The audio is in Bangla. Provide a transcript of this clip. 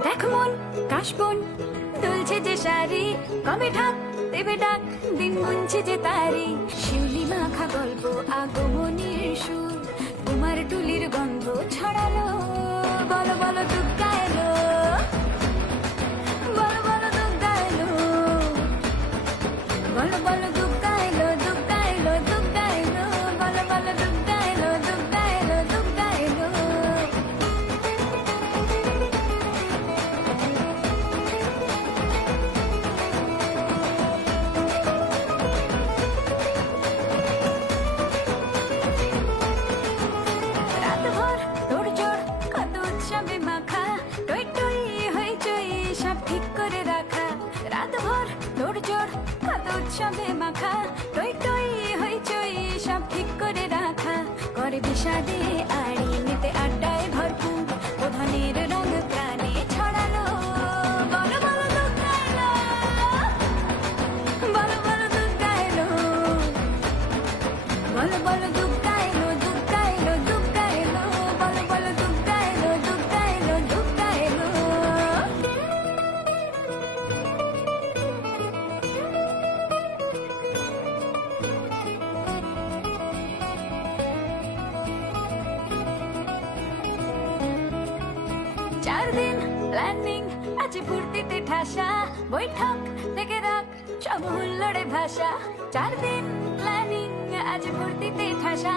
দেখ মন কাশবন দুলছে যে শাড়ি, কবে ঢাক দেবে ডাক, দিন গুনছে যে তারি। শিউলি মাখা গল্প আগমনীর সুর, তোমার টুলির গন্ধ ছড়ালো। বলো বলো দুগ্গা এলো, বলো বলো দুগ্গা এলো, বলো বলো দুগ্গা এলো, দুগ্গা এলো, দুগ্গা এলো, বলো বলো দুগ্গা এলো, দুগ্গা এলো, দুগ্গা এলো। রাতভর তোড়জোড় কত উৎসবে মাখা, টই টই হইচই সব ঠিক করে রাখা। রাতভর তোড়জোড় কত উৎসবে মাখা, টই টই হইচই সব ঠিক করে রাখা। করে বিষাদে আড়ি নিতে আড্ডায় ভরপুর, প্রধানের রঙ প্রাণে ছড়ালো। বলো বলো দুগ্গা এলো, বলো বলো দুগ্গা এলো, বলো বলো দুগ্গা এলো, দুগ্গা এলো, দুগ্গা এলো, বলো বলো দুগ্গা এলো, দুগ্গা এলো, দুগ্গা এলো। চার দিন প্ল্যানিং আছে ফুর্তিতে ঠাসা, বৈঠক থেকে রাখ সব হুল্লোড়ে ভাষা। চার দিন প্ল্যানিং আছে ফুর্তিতে ঠাসা।